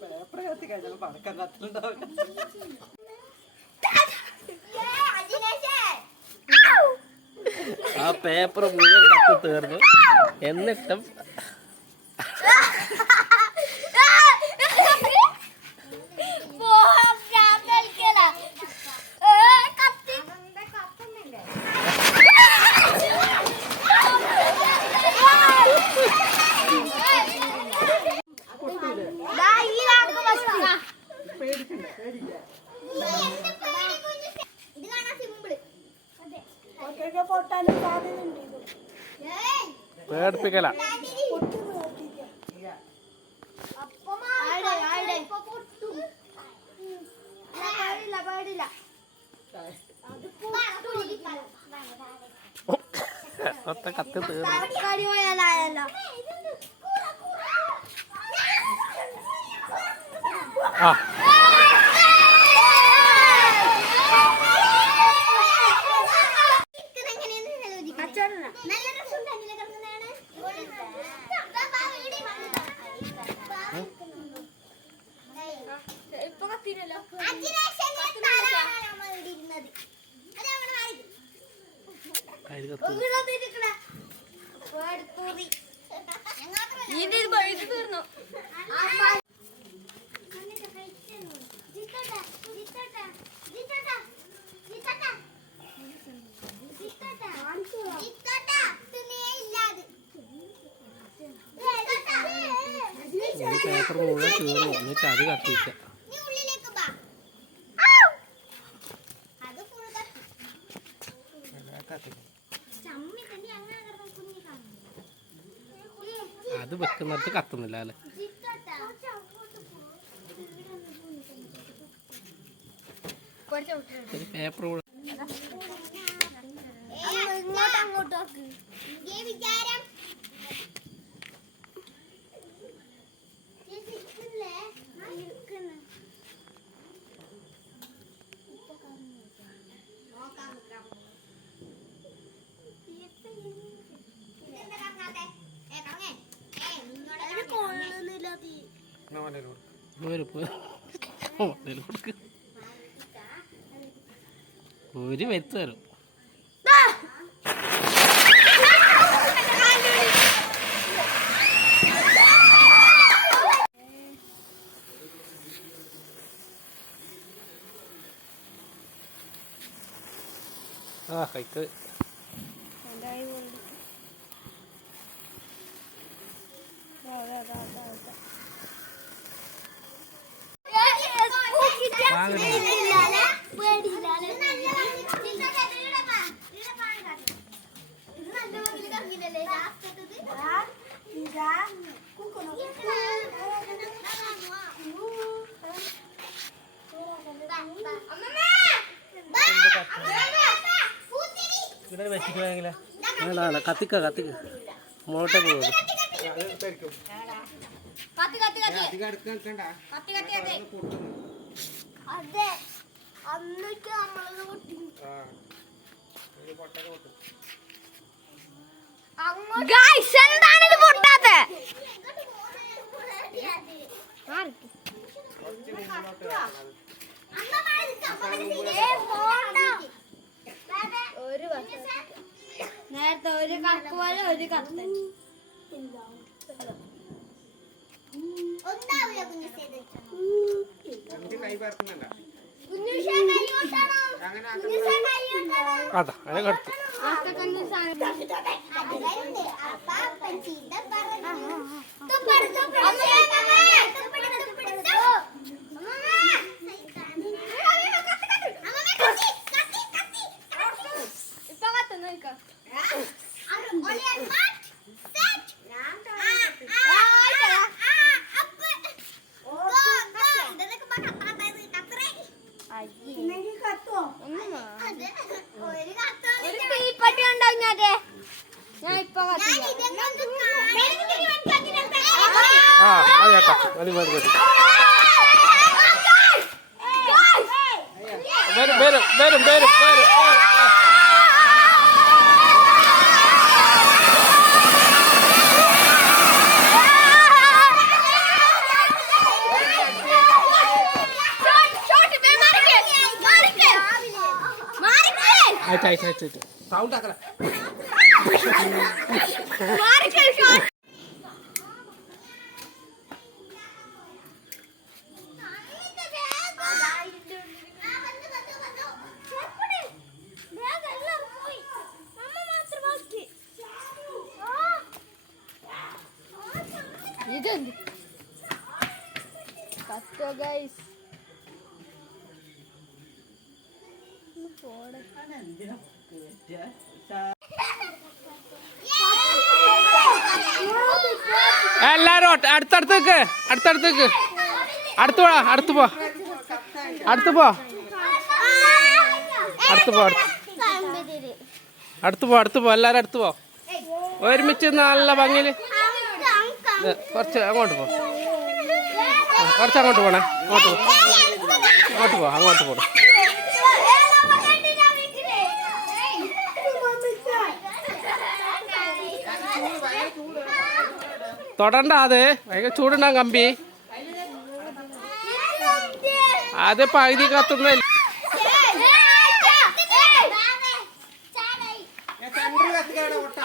Paper കത്തി കഴിഞ്ഞാൽ പടക്കം കത്തിലുണ്ടാവില്ല ആ പേപ്പർ മുഴുവൻ കത്തി തീർന്നു എന്നിട്ടും പേടിപ്പിക്കല ഒത്ത കത്തി തീർന്നു. ആ നല്ല രസമുണ്ടല്ലേ കിടക്കുന്നതാണ് ഇപ്പൊ കത്തിരല്ലോ കയ്യിൽ കത്തി ഇത് തീർന്നു ഒരു പേപ്പർ മുഴുവൻ തീർന്നു എന്നിട്ട് അത് കത്തിച്ച അത് വെക്കുന്നിടത്ത് കത്തുന്നില്ല അല്ലേ? ഒരു പേപ്പർ മുഴുവൻ ഇങ്ങോട്ട് അങ്ങോട്ട് വിചാരം ഒരു വെച്ച് തരും. ആ കൈക്ക് ഇവിടെ വെച്ചിട്ട് വേണമെങ്കിലേ അല്ല അല്ല കത്തിക്ക കത്തിക്ക. മോട്ടെ പോകും അതെ അന്നിട്ട് നമ്മളത് പൊട്ടി ഗൈസ് എന്താണ് ഇത് പൊട്ടാത്ത? നേരത്തെ ഒരു കക്ക് പോലെ ഒരു കത്ത്. അതാ അതിനെ കടുത്തു ഇല്ലെങ്കിൽ കത്തോ ഒരു തീപ്പട്ടി ഉണ്ടാവും ഞാൻ ഞാൻ ഇപ്പൊ ആ അത് കേട്ടോ മതി മതി മതി വരും വരും വരും വരും വരും খাই খাই তুই তো তাও টাকা എല്ലാരും അടുത്തടുത്തേക്ക് അടുത്തടുത്തേക്ക് അടുത്ത് പോ അടുത്ത് പോ. അടുത്ത് പോ. അടുത്ത് പോ അടുത്ത് പോ. അടുത്ത് പോ എല്ലാരും അടുത്ത് പോ. ഒരുമിച്ച് നല്ല ഭംഗിയിൽ കുറച്ച് അങ്ങോട്ട് പോ. കുറച്ച് അങ്ങോട്ട് പോണേ. അങ്ങോട്ട് പോ. അങ്ങോട്ട് പോ അങ്ങോട്ട് പോണം. തൊടണ്ട അത് ഭയങ്കര ചൂടുണ്ടാകും കമ്പി അത് പകുതി കത്തുന്ന സെന്ററിൽ കത്തിക്കാണ് ഒട്ട